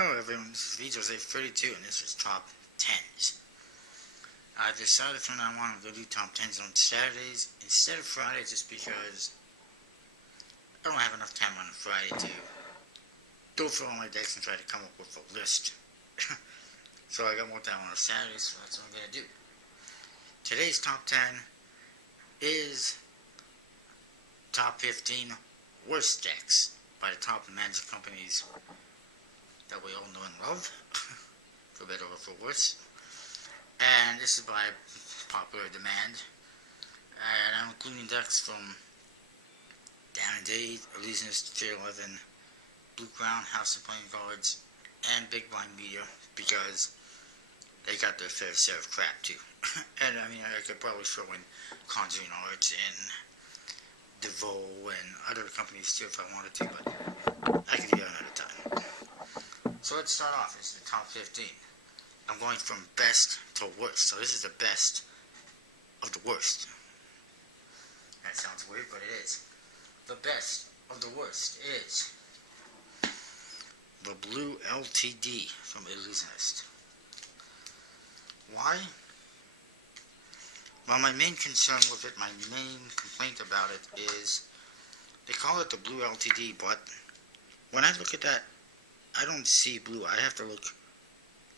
Hello everyone, this is VJose32 and this is top 10s. I decided from now on I'm going to do top 10s on Saturdays instead of Fridays just because I don't have enough time on a Friday to go through all my decks and try to come up with a list. So I got more time on a Saturday, so that's what I'm going to do. Today's top 10 is top 15 worst decks by the top Magic companies that we all know and love, for better or for worse. And this is by popular demand. And I'm including decks from Down and Date, Elysianist, Tier 11, Blue Crown, House of Playing Cards, and Big Blind Media, because they got their fair share of crap too. And I mean, I could probably throw in Conjuring Arts and DeVoe and other companies too if I wanted to, but I could do that another time. So let's start off. This is the top 15. I'm going from best to worst. So this is the best of the worst. That sounds weird, but it is. The best of the worst is the Blue LTD from Elysianist. Why? Well, my main concern with it, my main complaint about it is they call it the Blue LTD, but when I look at that, I don't see blue. I have to look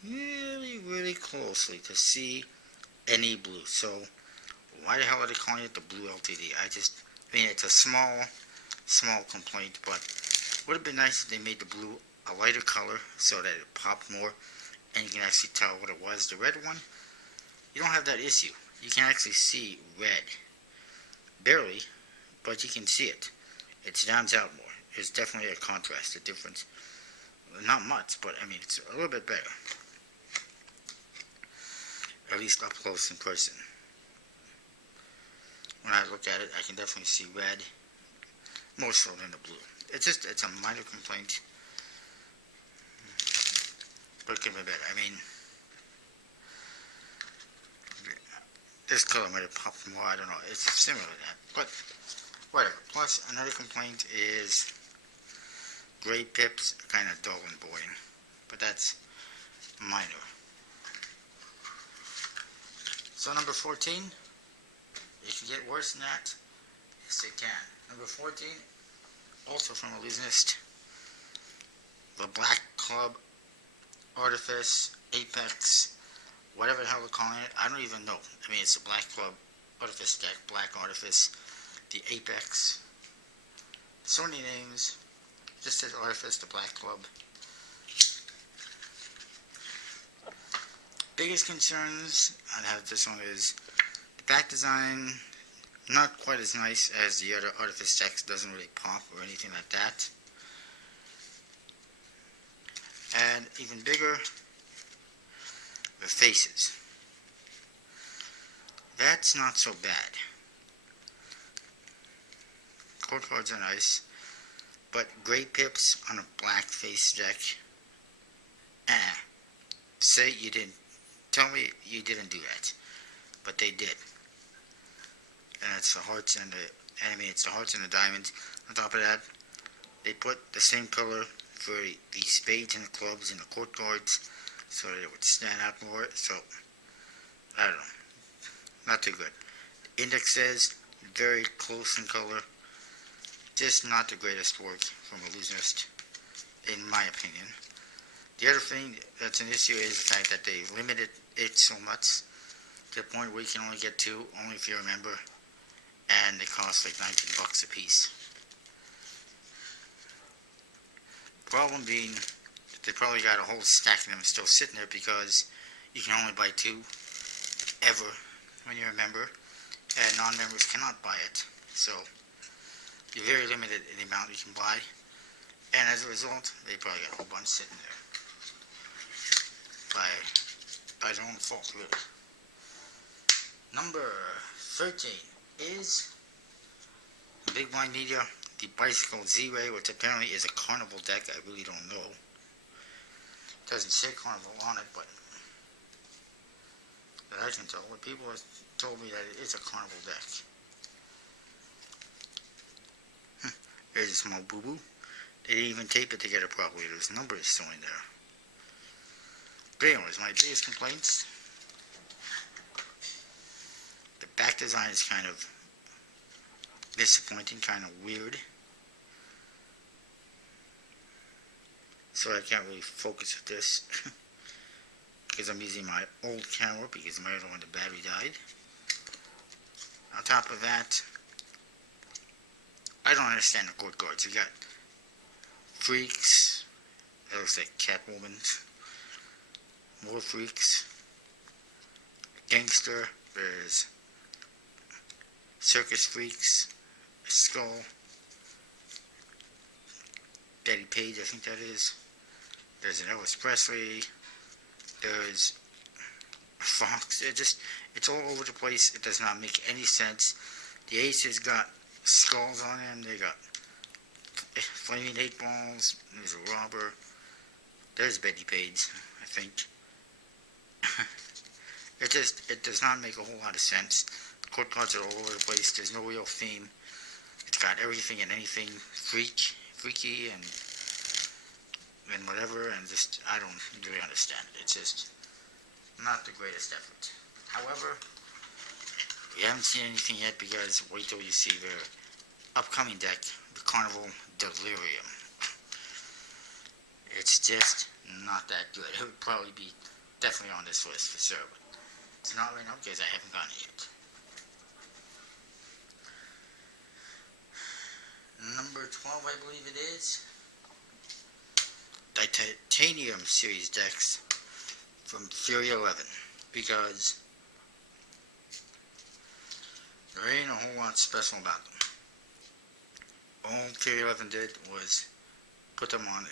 really, really closely to see any blue. So, why the hell are they calling it the Blue LTD? I mean, it's a small complaint, but would have been nice if they made the blue a lighter color so that it popped more and you can actually tell what it was. The red one, you don't have that issue. You can actually see red. Barely, but you can see it. It stands out more. There's definitely a contrast, a difference. Not much, but I mean, it's a little bit better. At least up close in person. When I look at it, I can definitely see red, more so than the blue. It's a minor complaint, but it could be better. I mean, this color might have popped more, I don't know. It's similar to that, but whatever. Plus, another complaint is gray pips are kind of dull and boring, but that's minor. So number 14, it can get worse than that. Yes, it can. Number 14, also from Elysianist, the Black Club Artifice Apex, whatever the hell they're calling it. I don't even know. I mean, it's a Black Club Artifice deck, Black Artifice, the Apex. So many names. Just says Artifice, the Black Club. Biggest concerns I have this one is the back design, not quite as nice as the other Artifice decks, doesn't really pop or anything like that. And even bigger, the faces. That's not so bad. Cold cards are nice. But gray pips on a black face deck, say you didn't, tell me you didn't do that, but they did. And it's the hearts and it's the hearts and the diamonds. On top of that, they put the same color for the spades and the clubs and the court cards, so that it would stand out more. So, I don't know, not too good. Indexes, very close in color. Just not the greatest work from Elysianist, in my opinion. The other thing that's an issue is the fact that they limited it so much to the point where you can only get two, only if you're a member, and they cost like $19 a piece. Problem being, they probably got a whole stack of them still sitting there because you can only buy two ever when you're a member, and non-members cannot buy it. So you're very limited in the amount you can buy, and as a result, they probably got a whole bunch sitting there by their own fault, really. Number 13 is Big Blind Media, the Bicycle Z-Ray, which apparently is a Carnival deck. I really don't know. It doesn't say Carnival on it, but that I can tell. What people have told me that it is a Carnival deck. There's a small boo-boo. They didn't even tape it together properly. There's numbers still in there. But anyways, my biggest complaints, the back design is kind of disappointing, kind of weird. So I can't really focus with this because I'm using my old camera because my other one, the battery died. On top of that, I don't understand the court cards. You got freaks, that looks like Catwoman, more freaks, gangster, there's circus freaks, a skull, Betty Page, I think that is. There's an Elvis Presley. There's a fox. It's all over the place. It does not make any sense. The aces got skulls on them. They got flaming 8 balls. There's a robber. There's Betty Page, I think. It does not make a whole lot of sense. Court cards are all over the place. There's no real theme. It's got everything and anything freaky and whatever, and just, I don't really understand it. It's just not the greatest effort. However, we haven't seen anything yet because wait till you see their upcoming deck, the Carnival Delirium. It's just not that good. It would probably be definitely on this list for sure, but it's not right now because I haven't gotten it yet. Number 12, I believe it is. The Titanium series decks from Fury 11, because there ain't a whole lot special about them. All Fury 11 did was put them on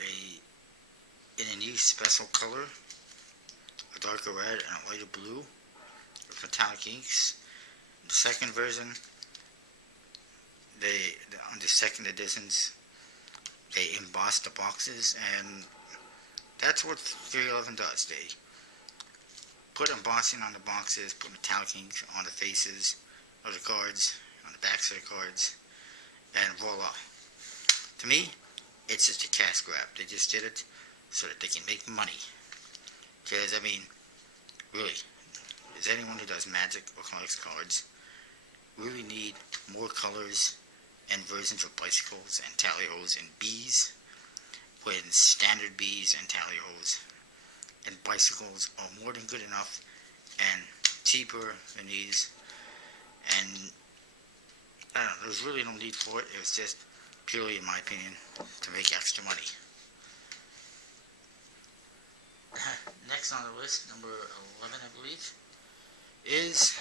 in a new special color, a darker red and a lighter blue with metallic inks. The second version, on the second editions, they embossed the boxes, and that's what Fury 11 does. They put embossing on the boxes, put metallic ink on the faces of the cards, on the backs of the cards, and voila. To me, it's just a cash grab. They just did it so that they can make money. Because, I mean, really, does anyone who does Magic or collects cards really need more colors and versions of bicycles and tally-hos and bees, when standard bees and tally-hos and bicycles are more than good enough and cheaper than these? And I don't know, there's really no need for it. It was just purely, in my opinion, to make extra money. Next on the list, number 11, I believe, is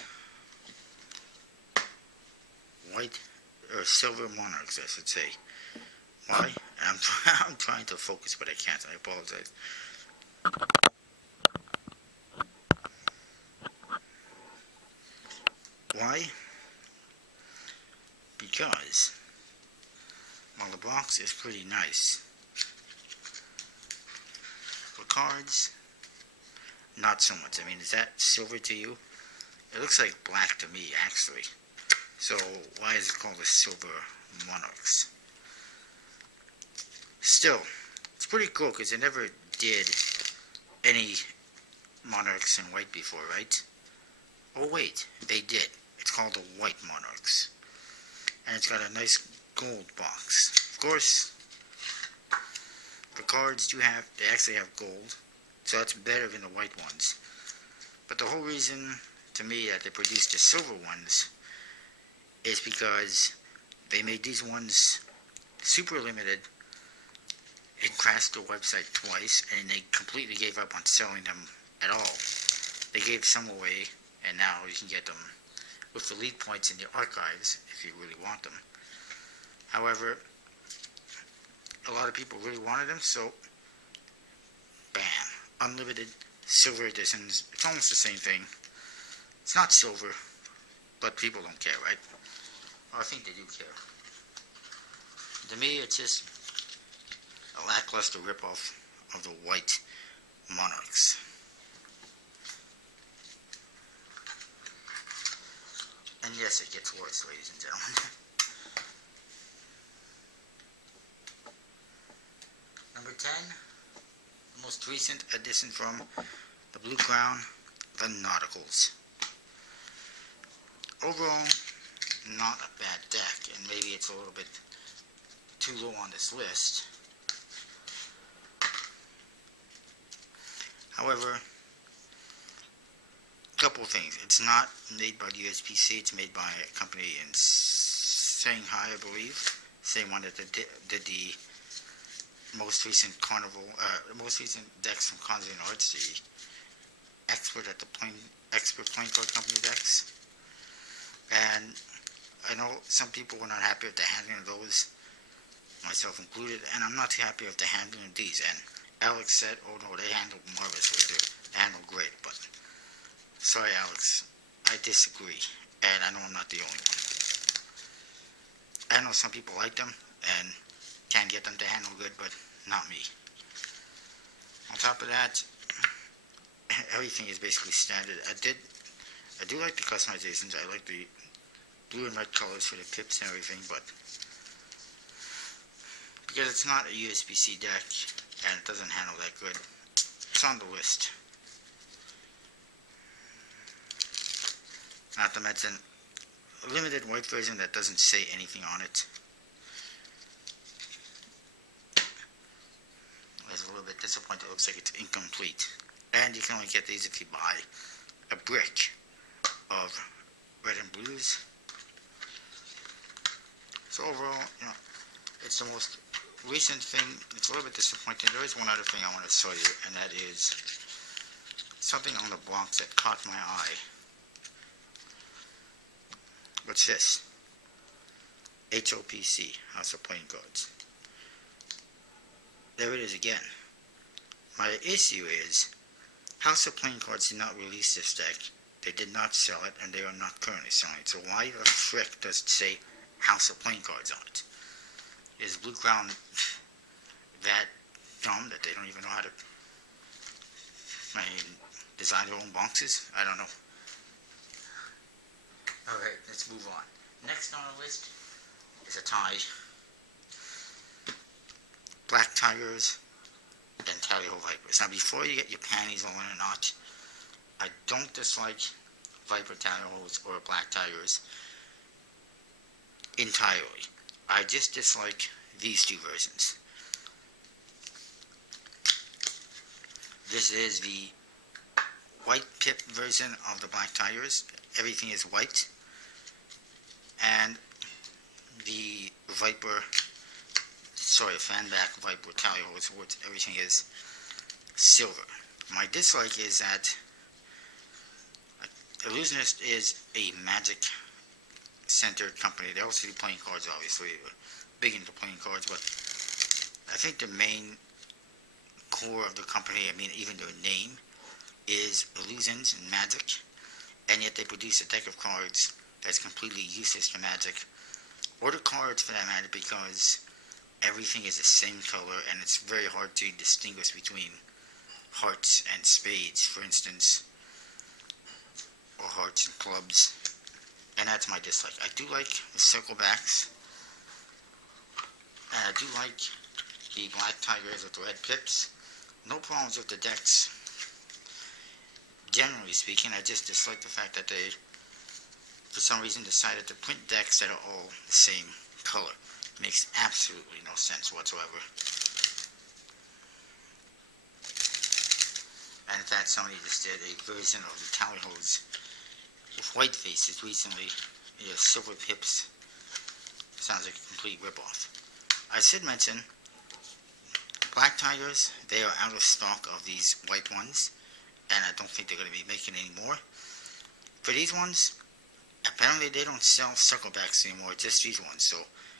white or silver Monarchs, I should say. Why? I'm trying to focus, but I can't. I apologize. Why? Because, well, the box is pretty nice. For cards, not so much. I mean, is that silver to you? It looks like black to me, actually. So, why is it called a silver Monarchs? Still, it's pretty cool because they never did any Monarchs in white before, right? Oh wait, they did. It's called the White Monarchs. And it's got a nice gold box. Of course, the cards they actually have gold, so that's better than the white ones. But the whole reason, to me, that they produced the silver ones is because they made these ones super limited. It crashed the website twice, and they completely gave up on selling them at all. They gave some away, and now you can get them with the lead points in your archives if you really want them. However, a lot of people really wanted them, so bam, unlimited silver editions. It's almost the same thing. It's not silver, but people don't care, right? Well, I think they do care. To me, it's just a lackluster ripoff of the White Monarchs. And yes, it gets worse, ladies and gentlemen. Number 10, the most recent addition from The blue crown, the Nauticals. Overall, not a bad deck, and maybe it's a little bit too low on this list. However, a couple of things. It's not made by the USPC, it's made by a company in Shanghai, I believe. Same one that did the most recent most recent decks from Carnival Arts, the expert playing card company decks. And I know some people were not happy with the handling of those, myself included, and I'm not too happy with the handling of these. And Alex said, oh no, they handled marvelously, they handled great, but sorry Alex, I disagree, and I know I'm not the only one. I know some people like them, and can get them to handle good, but not me. On top of that, everything is basically standard. I do like the customizations. I like the blue and red colors for the pips and everything, but because it's not a USPC deck and it doesn't handle that good, it's on the list. Not to mention a limited white version that doesn't say anything on it. It's a little bit disappointing. It looks like it's incomplete. And you can only get these if you buy a brick of red and blues. So overall, it's the most recent thing. It's a little bit disappointing. There is one other thing I want to show you, and that is something on the box that caught my eye. What's this? HOPC, House of Playing Cards. There it is again. My issue is, House of Playing Cards did not release this deck. They did not sell it, and they are not currently selling it. So why the frick does it say House of Playing Cards on it? Is Blue Crown that dumb that they don't even know how to design their own boxes? I don't know. Alright, let's move on. Next on the list is a tie. Black Tigers and Tally-Ho Vipers. Now before you get your panties all in a knot, I don't dislike Viper Tally-Hos or Black Tigers entirely. I just dislike these two versions. This is the white pip version of the Black Tigers. Everything is white. And the Fanback Viper Tally-Hos, which everything is silver. My dislike is that Elysianist is a Magic-centered company. They also do playing cards, obviously. They're big into playing cards, but I think the main core of the company, even their name, is illusions and magic, and yet they produce a deck of cards that's completely useless to Magic, or the cards for that matter, because everything is the same color, and it's very hard to distinguish between hearts and spades, for instance, or hearts and clubs, and that's my dislike. I do like the circle backs, and I do like the Black Tigers with the red pips. No problems with the decks, generally speaking. I just dislike the fact that they, for some reason, decided to print decks that are all the same color. It makes absolutely no sense whatsoever. And in fact, somebody just did a version of the Tally-Hos with white faces recently. Silver pips. Sounds like a complete ripoff. I should mention, Black Tigers, they are out of stock of these white ones, and I don't think they're going to be making any more. For these ones, apparently they don't sell circlebacks anymore, just these ones, so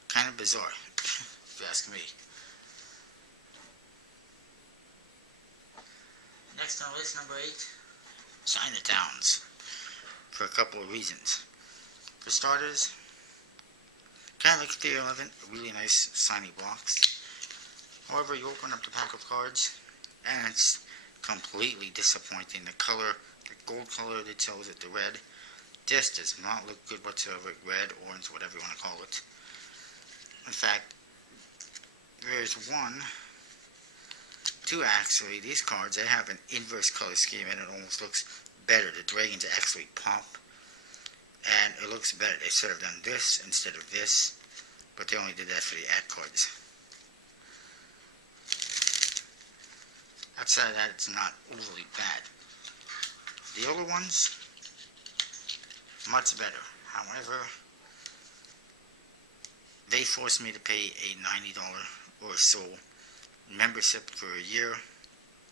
kind of bizarre, if you ask me. Next on list, number 8, Chinatowns, for a couple of reasons. For starters, kind of like 311, a really nice shiny box. However, you open up the pack of cards, and it's completely disappointing. The color, the gold color they chose it, the red, just does not look good whatsoever. Red, orange, whatever you want to call it. In fact, there's 1, do actually, these cards, they have an inverse color scheme and it almost looks better. The dragons actually pop and it looks better. They should have done this instead of this, but they only did that for the ad cards. Outside of that, it's not overly bad. The other ones, much better. However, they forced me to pay a $90 or so membership for a year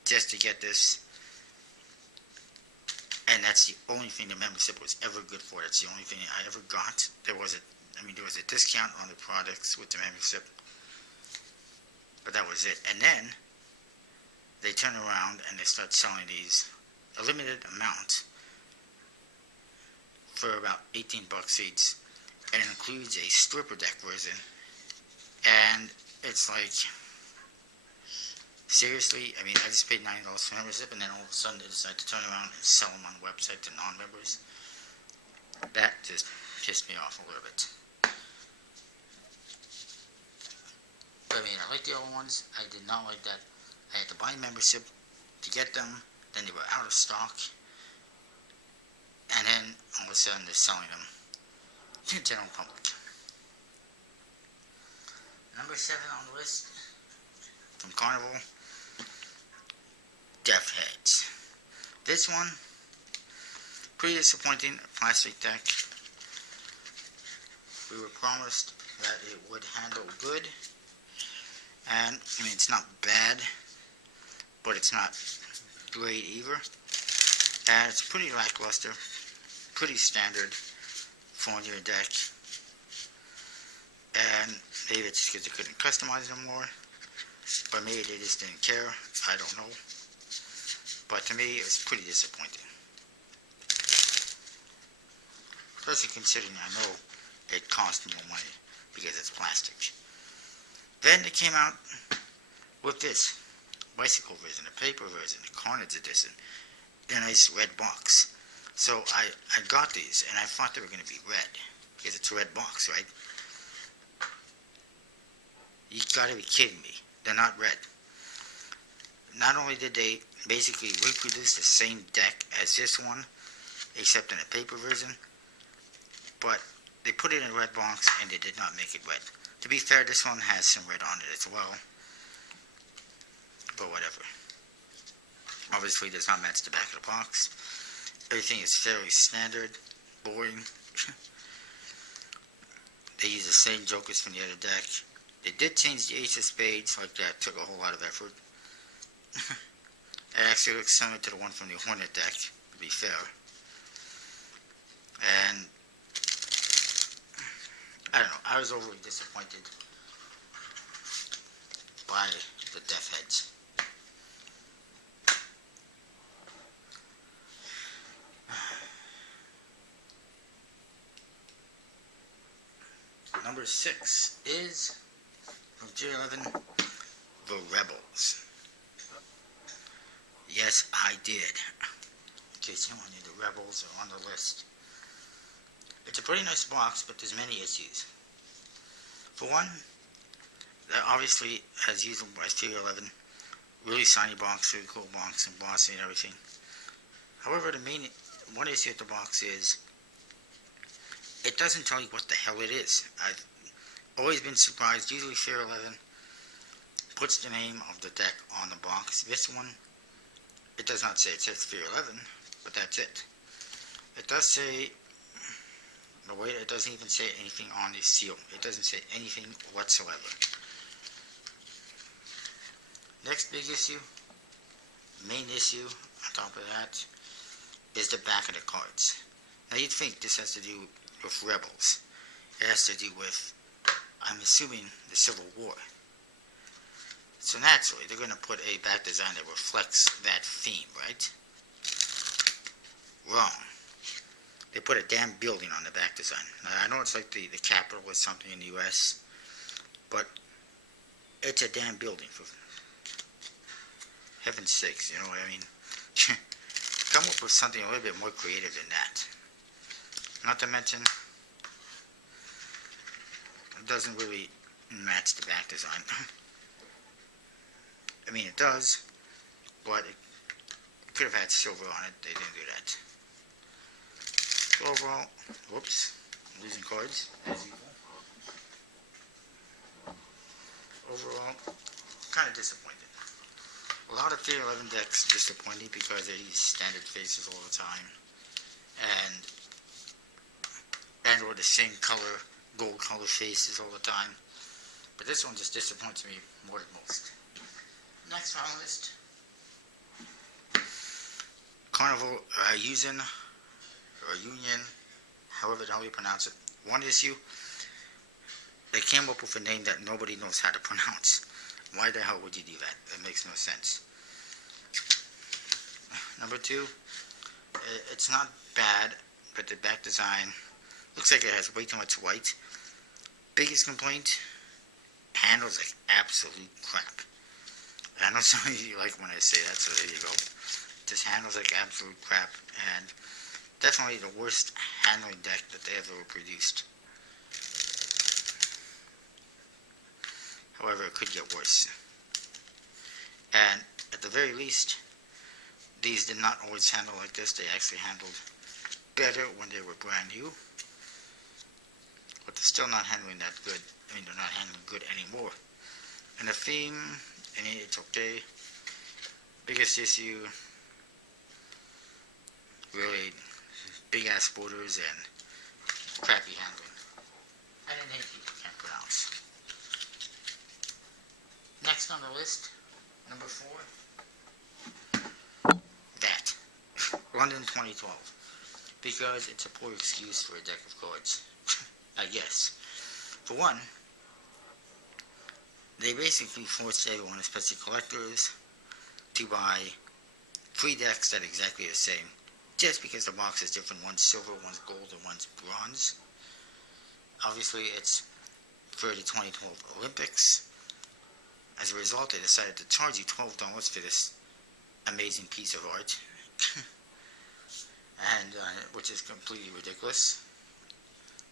just to get this. And that's the only thing the membership was ever good for. That's the only thing I ever got. There was a discount on the products with the membership, but that was it. And then they turn around and they start selling these a limited amount for about 18 bucks each, and it includes a stripper deck version. And it's like, seriously, I mean, I just paid $90 for membership, and then all of a sudden they decide to turn around and sell them on the website to non-members. That just pissed me off a little bit. But I mean, I like the other ones. I did not like that. I had to buy a membership to get them, then they were out of stock, and then all of a sudden they're selling them to the general public. Number 7 on the list, from Carnival, Death Heads. This one, pretty disappointing, a plastic deck. We were promised that it would handle good, and I mean, it's not bad, but it's not great either. And it's pretty lackluster, pretty standard $400 deck. And maybe it's just because they couldn't customize them more, but maybe they just didn't care. I don't know. But to me, it was pretty disappointing. Especially considering I know it cost more money because it's plastic. Then they came out with this bicycle version, a paper version, a Carnage edition, in a nice red box. So I got these, and I thought they were going to be red, because it's a red box, right? You gotta be kidding me. They're not red. Not only did they basically reproduce the same deck as this one, except in a paper version, but they put it in a red box, and they did not make it red. To be fair, this one has some red on it as well, but whatever. Obviously, does not match the back of the box. Everything is fairly standard, boring. They use the same jokers from the other deck. They did change the Ace of Spades, like that took a whole lot of effort. It actually looks similar to the one from the Hornet deck, to be fair. And I don't know, I was overly disappointed by the Death Heads. Number 6 is, from G11, The Rebels. Yes, I did. In case you wanted, the Rebels are on the list. It's a pretty nice box, but there's many issues. For one, obviously, as usual by G11, really shiny box, really cool box, and bossy and everything. However, one issue with the box is, it doesn't tell you what the hell it is. I've always been surprised. Usually Fear 11 puts the name of the deck on the box. This one, it does not say. It says Fear 11, but that's it. It does say, but wait, it doesn't even say anything on the seal. It doesn't say anything whatsoever. Next big issue, main issue on top of that, is the back of the cards. Now you'd think this has to do with Rebels. It has to do with, I'm assuming, the Civil War. So naturally, they're going to put a back design that reflects that theme, right? Wrong. They put a damn building on the back design. Now, I know it's like the Capitol or something in the U.S., but it's a damn building, for heaven's sakes, you know what I mean? Come up with something a little bit more creative than that. Not to mention, it doesn't really match the back design. I mean, it does, but it could have had silver on it. They didn't do that. So overall, whoops, I'm losing cards as usual. Overall, kind of disappointed. A lot of Tier 11 decks disappointing because they use standard faces all the time, and or the same color, gold color faces all the time. But this one just disappoints me more than most. Next finalist, Carnival Union, however the hell you pronounce it. One issue, they came up with a name that nobody knows how to pronounce. Why the hell would you do that? That makes no sense. Number 2, it's not bad, but the back design looks like it has way too much white. Biggest complaint, handles like absolute crap. I know some of you like when I say that, so there you go. This handles like absolute crap, and definitely the worst handling deck that they ever produced. However, it could get worse. And at the very least, these did not always handle like this. They actually handled better when they were brand new. But they're still not handling that good. I mean, they're not handling good anymore. And the theme, it's okay. Biggest issue, really big ass borders and crappy handling. I didn't hate people can't pronounce. Next on the list, number 4, that, London 2012, because it's a poor excuse for a deck of cards, I guess. For one, they basically forced everyone, especially collectors, to buy 3 decks that are exactly the same, just because the box is different. One's silver, one's gold, and one's bronze. Obviously, it's for the 2012 Olympics. As a result, they decided to charge you $12 for this amazing piece of art, and which is completely ridiculous.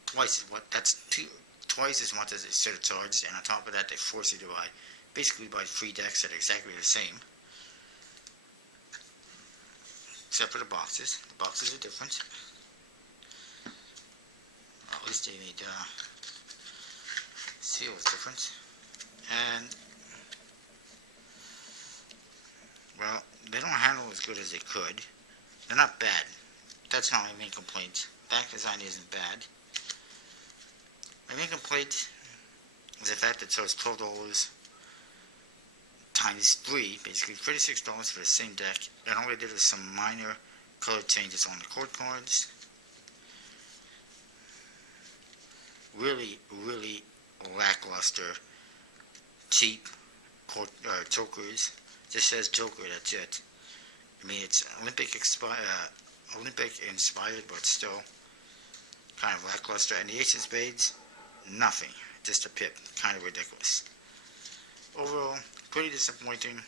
Twice as much as they should have charged, and on top of that, they force you to basically buy 3 decks that are exactly the same, except for the boxes. The boxes are different. At least they made seal is different, and well, they don't handle as good as they could. They're not bad. That's not my main complaint. Back design isn't bad. My main complaint is the fact that it shows $12 times 3, basically $36 for the same deck, and all they did was some minor color changes on the court cards. Really, really lackluster, cheap jokers. Just says Joker, that's it. I mean, it's Olympic inspired, but still kind of lackluster. And the Ace of Spades, nothing. Just a pip. Kind of ridiculous. Overall, pretty disappointing.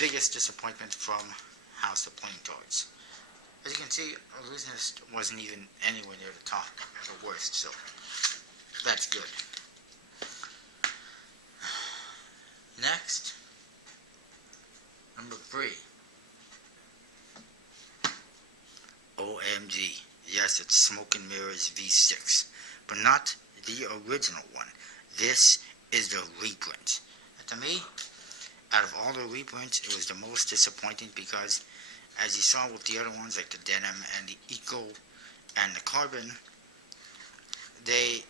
Biggest disappointment from House of Playing Cards. As you can see, Elysianist wasn't even anywhere near the top, the worst, so that's good. Next, number 3. OMG. Yes, it's Smoke and Mirrors V6, but not the original one. This is the reprint. And to me, out of all the reprints, it was the most disappointing because, as you saw with the other ones like the Denim and the Eco and the Carbon, they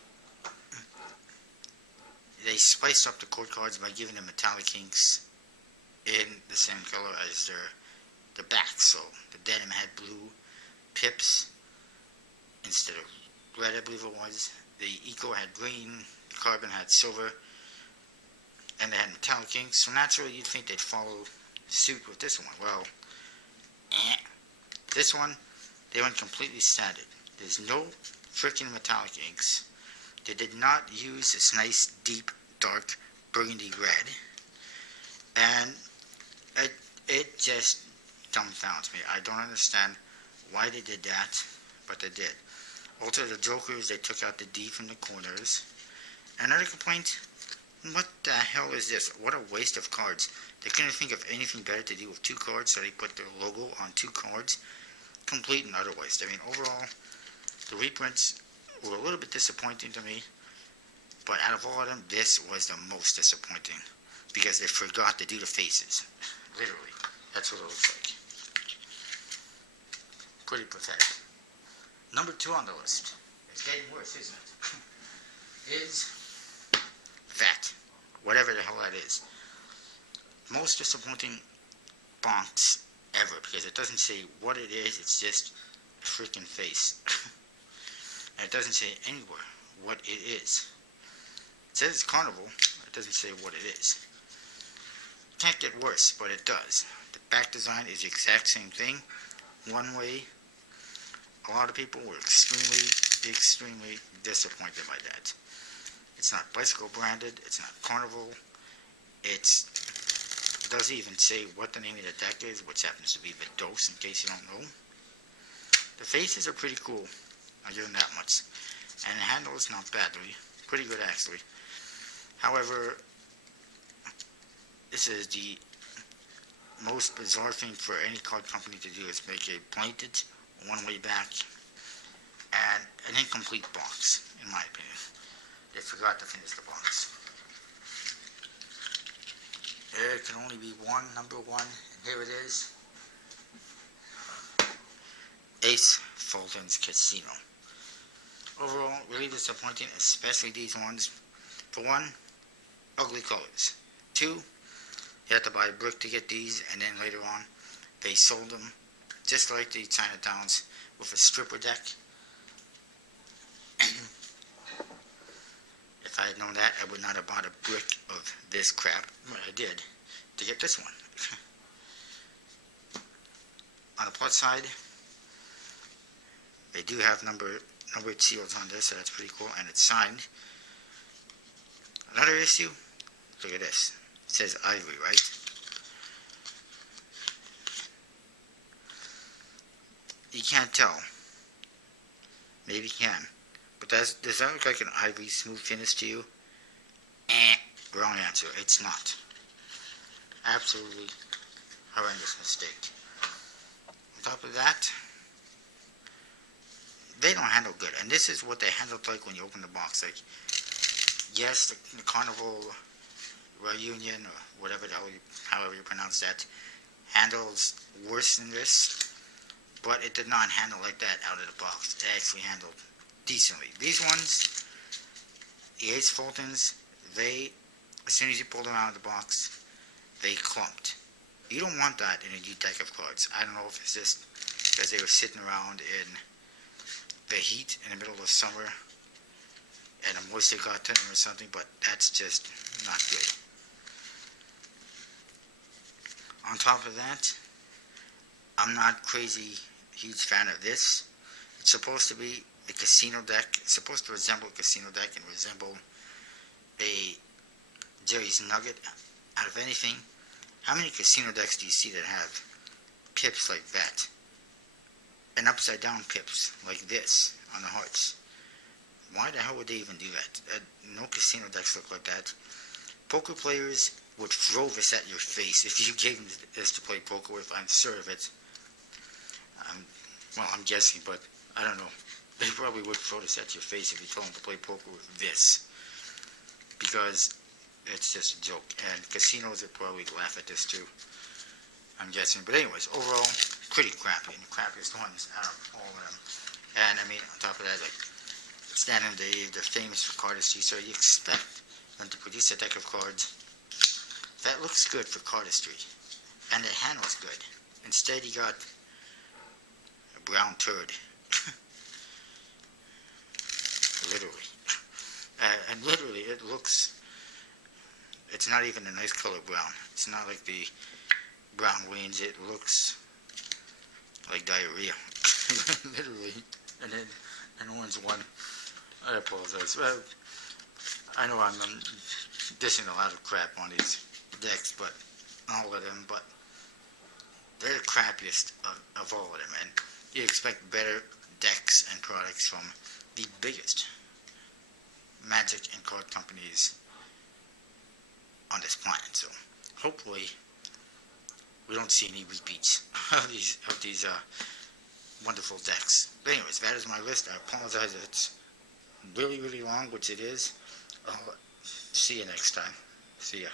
spiced up the court cards by giving them metallic inks in the same color as their back. So the Denim had blue pips instead of red, I believe it was. The Eco had green, the Carbon had silver, and they had metallic inks. So naturally, you'd think they'd follow suit with this one. Well, this one, they went completely standard. There's no freaking metallic inks. They did not use this nice, deep, dark burgundy red. And it just dumbfounds me. I don't understand why they did that, but they did. Also, the Jokers, they took out the D from the corners. Another complaint, What the hell is this? What a waste of cards. They couldn't think of anything better to do with 2 cards, so they put their logo on 2 cards. Complete and utter waste. I mean, overall, the reprints were a little bit disappointing to me, but out of all of them, this was the most disappointing, because they forgot to do the faces. Literally. That's what it looks like. Pretty pathetic. Number 2 on the list. It's getting worse, isn't it? Is that. Whatever the hell that is. Most disappointing box ever, because it doesn't say what it is, it's just a freaking face. And it doesn't say anywhere what it is. It says it's Carnival, it doesn't say what it is. Can't get worse, but it does. The back design is the exact same thing. One way. A lot of people were extremely disappointed by that. It's not bicycle branded, it's not Carnival. It doesn't even say what the name of the deck is, which happens to be the dose, in case you don't know. The faces are pretty cool, I'll give them that much. And the handle is not bad, pretty good actually. However, this is the most bizarre thing for any card company to do, is make a pointed one-way back and an incomplete box, in my opinion. They forgot to finish the box. There can only be one, number 1, and here it is. Ace Fultons Casino. Overall, really disappointing, especially these ones. For one, ugly colors. 2, you had to buy a brick to get these, and then later on, they sold them, just like the Chinatowns, with a stripper deck. If I had known that, I would not have bought a brick of this crap, but I did, to get this one. On the plus side, they do have numbered seals on this, so that's pretty cool, and it's signed. Another issue, look at this. It says Ivory, right? You can't tell. Maybe you can. But does that look like an ivory smooth finish to you? Wrong answer. It's not. Absolutely horrendous mistake. On top of that, they don't handle good. And this is what they handled like when you open the box. Like, yes, the Carnival Reunion, or whatever the hell however you pronounce that, handles worse than this, but it did not handle like that out of the box. It actually handled decently. These ones, the Ace Fultons, they, as soon as you pull them out of the box, they clumped. You don't want that in a new deck of cards. I don't know if it's just because they were sitting around in the heat in the middle of summer and the moisture got to them or something, but that's just not good. On top of that, I'm not crazy huge fan of this. It's supposed to be a casino deck. It's supposed to resemble a casino deck and resemble a Jerry's Nugget. Out of anything, how many casino decks do you see that have pips like that? And upside down pips like this on the hearts. Why the hell would they even do that? No casino decks look like that. Poker players would throw this at your face if you gave them this to play poker with. I'm sure of it. Well, I'm guessing, but I don't know. They probably would throw this at your face if you told them to play poker with this. Because it's just a joke. And casinos would probably laugh at this too. I'm guessing. But anyways, overall, pretty crappy. And the crappiest ones out of all of them. And I mean, on top of that, like, Stan and Dave, they're famous for cardistry, so you expect them to produce a deck of cards that looks good for cardistry. And the handle's good. Instead, you got a brown turd. Literally. And literally, it looks, it's not even a nice color brown. It's not like the brown wings. It looks like diarrhea. Literally. And then an orange one. I apologize. I know I'm dishing a lot of crap on these decks, but all of them, but they're the crappiest of all of them. And you expect better decks and products from the biggest Magic and card companies on this planet. So hopefully we don't see any repeats of these wonderful decks. But anyways, that is my list. I apologize if it's really, really long, which it is. See you next time. See ya.